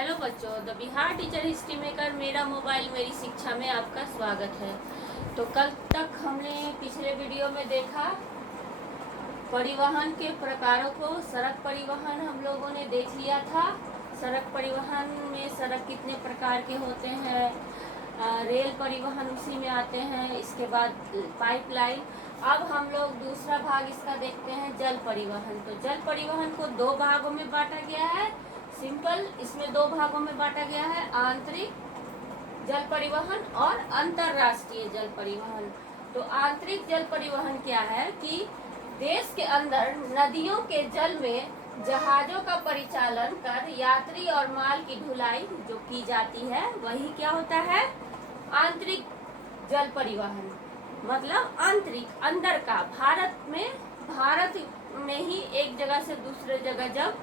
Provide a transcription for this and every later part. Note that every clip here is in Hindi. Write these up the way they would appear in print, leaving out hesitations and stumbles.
हेलो बच्चों, the Bihar teacher history maker मेरा मोबाइल मेरी शिक्षा में आपका स्वागत है। तो कल तक हमने पिछले वीडियो में देखा परिवहन के प्रकारों को। सड़क परिवहन हम लोगों ने देख लिया था। सड़क परिवहन में सड़क कितने प्रकार के होते हैं, रेल परिवहन उसी में आते हैं। इसके बाद पाइपलाइन। अब हम लोग दूसरा भाग इसका देखते हैं, जल परिवहन। तो जल परिवहन को दो भागों में बांटा गया है। सिंपल, इसमें दो भागों में बांटा गया है, आंतरिक जल परिवहन और अंतरराष्ट्रीय जल परिवहन। तो आंतरिक जल परिवहन क्या है कि देश के अंदर नदियों के जल में जहाजों का परिचालन कर यात्री और माल की ढुलाई जो की जाती है, वही क्या होता है, आंतरिक जल परिवहन। मतलब आंतरिक, अंदर का। भारत में ही एक जगह से दूसरे जगह जब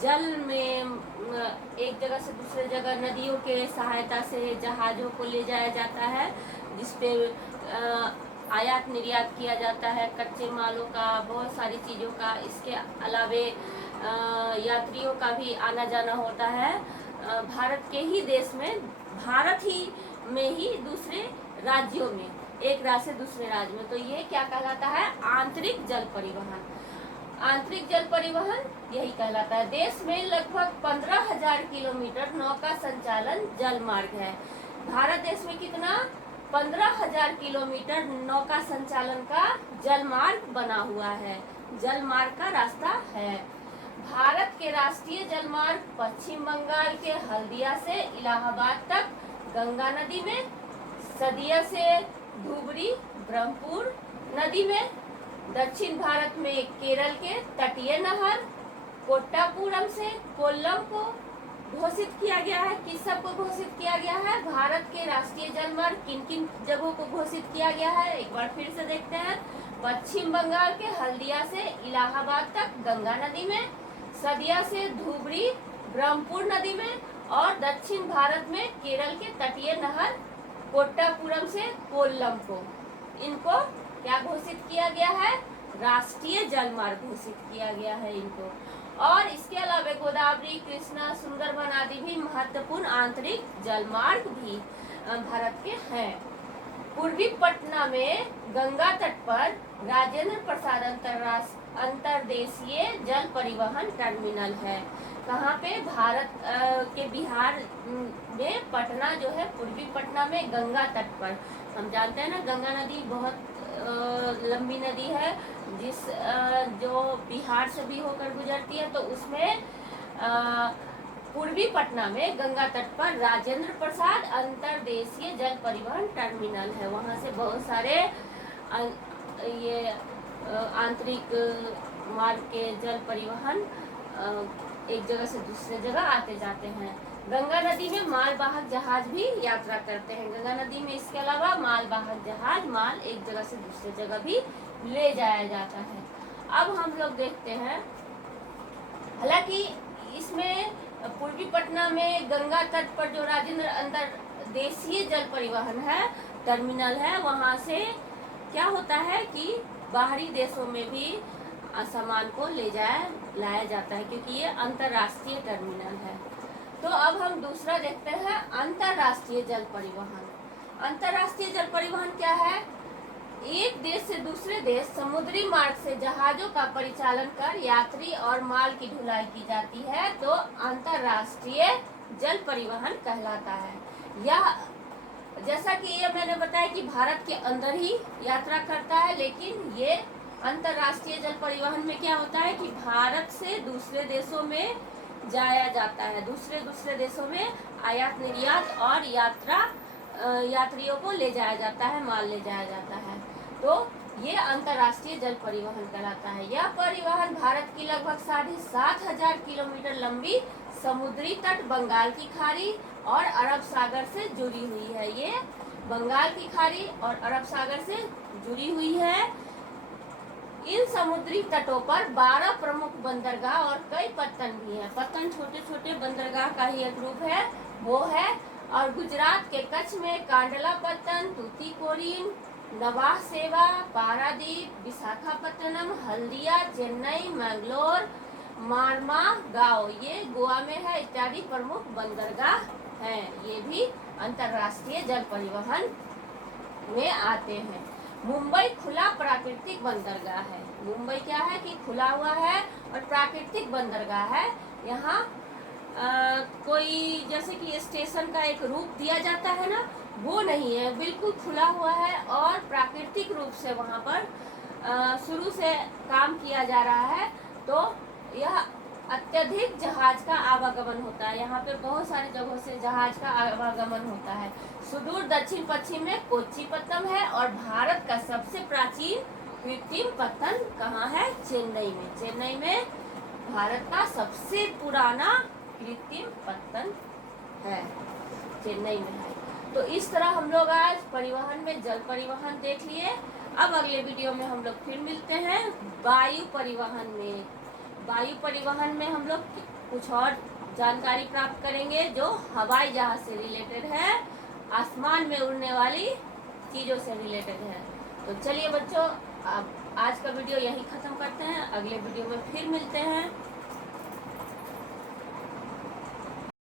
जल में एक जगह से दूसरे जगह नदियों के सहायता से जहाज़ों को ले जाया जाता है, जिसपे आयात निर्यात किया जाता है कच्चे मालों का, बहुत सारी चीज़ों का। इसके अलावे यात्रियों का भी आना जाना होता है भारत के ही देश में, भारत ही में ही दूसरे राज्यों में, एक राज्य से दूसरे राज्य में। तो ये क्या कहलाता है, आंतरिक जल परिवहन। आंतरिक जल परिवहन यही कहलाता है। देश में लगभग 15,000 किलोमीटर नौका संचालन जल मार्ग है। भारत देश में कितना, 15,000 किलोमीटर नौका संचालन का जल मार्ग बना हुआ है, जल मार्ग का रास्ता है। भारत के राष्ट्रीय जल मार्ग पश्चिम बंगाल के हल्दिया से इलाहाबाद तक गंगा नदी में, सदिया से धुबरी ब्रह्मपुर नदी में, दक्षिण भारत में केरल के तटीय नहर कोट्टापुरम से कोल्लम को घोषित किया गया है। किस सब को घोषित किया गया है, भारत के राष्ट्रीय जल मार्ग किन किन जगहों को घोषित किया गया है, एक बार फिर से देखते हैं। पश्चिम बंगाल के हल्दिया से इलाहाबाद तक गंगा नदी में, सदिया से धुबरी ब्रह्मपुर नदी में, और दक्षिण भारत में केरल के तटीय नहर कोट्टापुरम से कोल्लम को, इनको क्या घोषित किया गया है, राष्ट्रीय जल मार्ग घोषित किया गया है इनको। और इसके अलावा गोदावरी, कृष्णा, सुंदरबन आदि भी महत्वपूर्ण आंतरिक जल मार्ग भी भारत के हैं। पूर्वी पटना में गंगा तट पर राजेंद्र प्रसाद अंतरदेशीय जल परिवहन टर्मिनल है। कहाँ पे, भारत के बिहार में पटना जो है, पूर्वी पटना में गंगा तट पर। हम जानते हैं ना, गंगा नदी बहुत लंबी नदी है, जो बिहार से भी होकर गुजरती है। तो उसमें पूर्वी पटना में गंगा तट पर राजेंद्र प्रसाद अंतरदेशीय जल परिवहन टर्मिनल है। वहाँ से बहुत सारे ये आंतरिक मार्ग के जल परिवहन एक जगह से दूसरे जगह आते जाते हैं। गंगा नदी में मालवाहक जहाज भी यात्रा करते हैं। गंगा नदी में इसके अलावा मालवाहक जहाज माल एक जगह से दूसरे जगह भी ले जाया जाता है। अब हम लोग देखते हैं, हालांकि इसमें पूर्वी पटना में गंगा तट पर जो राजेंद्र अंतरदेशीय जल परिवहन है टर्मिनल है, वहाँ से क्या होता है कि बाहरी देशों में भी सामान को लाया जाता है, क्योंकि ये अंतरराष्ट्रीय टर्मिनल है। तो अब हम दूसरा देखते हैं, अंतरराष्ट्रीय जल परिवहन। अंतरराष्ट्रीय जल परिवहन क्या है, एक देश से दूसरे देश समुद्री मार्ग से जहाजों का परिचालन कर यात्री और माल की ढुलाई की जाती है, तो अंतरराष्ट्रीय जल परिवहन कहलाता है। यह, जैसा कि ये मैंने बताया कि भारत के अंदर ही यात्रा करता है, लेकिन ये अंतरराष्ट्रीय जल परिवहन में क्या होता है कि भारत से दूसरे देशों में जाया जाता है, दूसरे देशों में आयात निर्यात और यात्रियों को ले जाया जाता है, माल ले जाया जाता है। तो ये अंतरराष्ट्रीय जल परिवहन कहलाता है। यह परिवहन भारत की लगभग 7,500 किलोमीटर लंबी समुद्री तट बंगाल की खाड़ी और अरब सागर से जुड़ी हुई है। ये बंगाल की खाड़ी और अरब सागर से जुड़ी हुई है। इन समुद्री तटों पर 12 प्रमुख बंदरगाह और कई पत्तन भी हैं। पत्तन छोटे छोटे बंदरगाह का ही एक रूप है, वो है। और गुजरात के कच्छ में कांडला पत्तन, तूतीकोरिन, नवाह सेवा, पारादीप, विशाखापट्टनम, हल्दिया, चेन्नई, मैंगलोर, मारमा गाओ, ये गोवा में है, इत्यादि प्रमुख बंदरगाह हैं। ये भी अंतर्राष्ट्रीय जल परिवहन में आते हैं। मुंबई खुला प्राकृतिक बंदरगाह है। मुंबई क्या है कि खुला हुआ है और प्राकृतिक बंदरगाह है। यहाँ कोई जैसे कि स्टेशन का एक रूप दिया जाता है ना, वो नहीं है, बिल्कुल खुला हुआ है और प्राकृतिक रूप से वहाँ पर शुरू से काम किया जा रहा है। तो यह अत्यधिक जहाज का आवागमन होता है। यहाँ पे बहुत सारी जगहों से जहाज का आवागमन होता है। सुदूर दक्षिण पश्चिम में कोच्चिपत्तनम है और भारत का सबसे प्राचीन कृत्रिम पत्तन कहाँ है? चेन्नई में। चेन्नई में भारत का सबसे पुराना कृत्रिम पत्तन है, चेन्नई में है। तो इस तरह हम लोग आज परिवहन में जल परिवहन देख लिए। अब अगले वीडियो में हम लोग फिर मिलते हैं वायु परिवहन में। वायु परिवहन में हम लोग कुछ और जानकारी प्राप्त करेंगे जो हवाई जहाज से रिलेटेड है, आसमान में उड़ने वाली चीज़ों से रिलेटेड है। तो चलिए बच्चों, अब आज का वीडियो यहीं ख़त्म करते हैं, अगले वीडियो में फिर मिलते हैं।